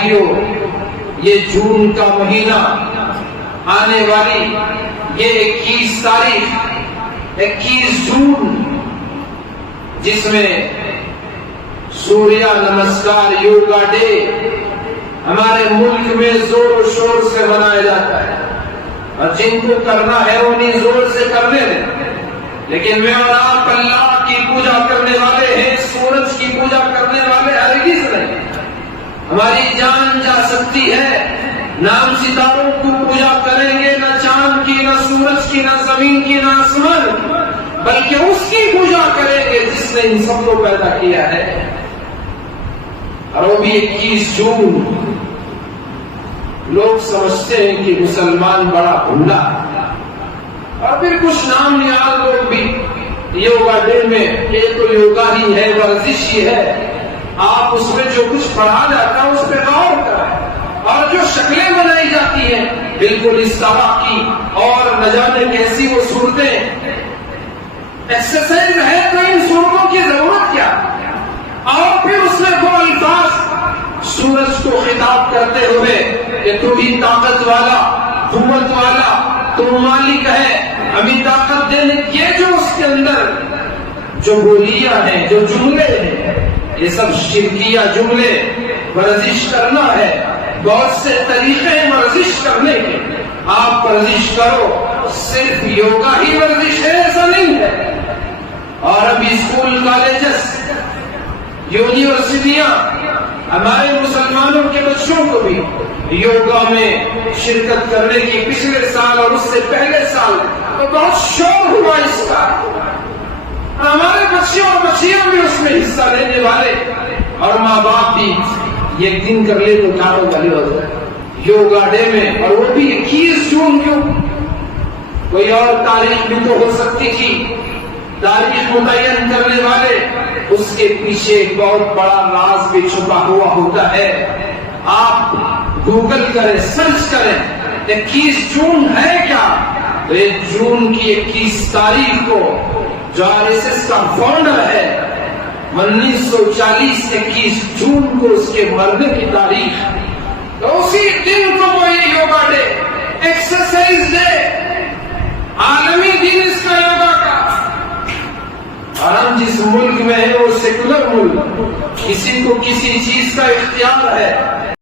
بھائیوں، یہ جون کا مہینہ آنے والی یہ 21 تاریخ 21 جون جس میں سوریہ نمسکار یوگا ڈے ہمارے ملک میں زور و شور سے منایا جاتا ہے، اور جن کو کرنا ہے انہیں زور سے کرنے دیں، لیکن میں اور آپ اللہ کی پوجا کرنے والے ہیں، سورج کی پوجا کرنے والے ہرگز نہیں۔ ہماری جان جا سکتی ہے، نہ ہم ستاروں کو پوجا کریں گے، نہ چاند کی، نہ سورج کی، نہ زمین کی، نہ آسمان، بلکہ اس کی پوجا کریں گے جس نے ان سب کو پیدا کیا ہے۔ اور وہ بھی 21 جون۔ لوگ سمجھتے ہیں کہ مسلمان بڑا بھولا، اور پھر کچھ نام نہاد لوگ بھی یوگا ڈے میں، یہ تو یوگا ہی ہے، ورزش ہی ہے، آپ اس میں جو کچھ پڑھا جاتا ہے اس پہ غور کریں، اور جو شکلیں بنائی جاتی ہیں بالکل اس طرح کی، اور نہ جانے کیسی وہ صورتیں، ایکسرسائز ہے تو ان صورتوں کی ضرورت کیا؟ اور پھر اس میں وہ الفاظ سورج کو خطاب کرتے ہوئے کہ تو ہی طاقت والا، قوت والا، تو مالک ہے، ہمیں طاقت دینے، یہ جو اس کے اندر جو بولیاں ہیں، جو جملے ہیں، یہ سب شرکیہ جملے۔ ورزش کرنا ہے، بہت سے طریقے ہیں ورزش کرنے کے، آپ ورزش کرو، صرف یوگا ہی ورزش ہے ایسا نہیں ہے۔ اور ابھی اسکول، کالجز، یونیورسٹیاں ہمارے مسلمانوں کے بچوں کو بھی یوگا میں شرکت کرنے کی پچھلے سال اور اس سے پہلے سال تو بہت شوق ہوا اس کا، ہمارے بچے اور بچیاں بھی اس میں حصہ لینے والے، اور ماں باپ بھی ایک دن کر لے تو کیا تو بھلی ہو جائے یوگا ڈے میں، اور وہ بھی 21 جون کیوں؟ کوئی اور تاریخ بھی تو ہو سکتی تھی۔ تاریخ متعین کرنے والے، اس کے پیچھے ایک بہت بڑا راز بھی چھپا ہوا ہوتا ہے۔ آپ گوگل کریں، سرچ کریں 21 جون ہے کیا، تو 1 جون کی 21 تاریخ کو جو RSS کا فاؤنڈر ہے، 1940 21 جون کو اس کے مرنے کی تاریخ، تو اسی دن کو وہ یہ یوگا ڈے، ایکسرسائز ڈے، عالمی دن اس کا یوگا کا۔ اور ہم جس ملک میں ہیں وہ سیکولر ملک، کسی کو کسی چیز کا اختیار ہے،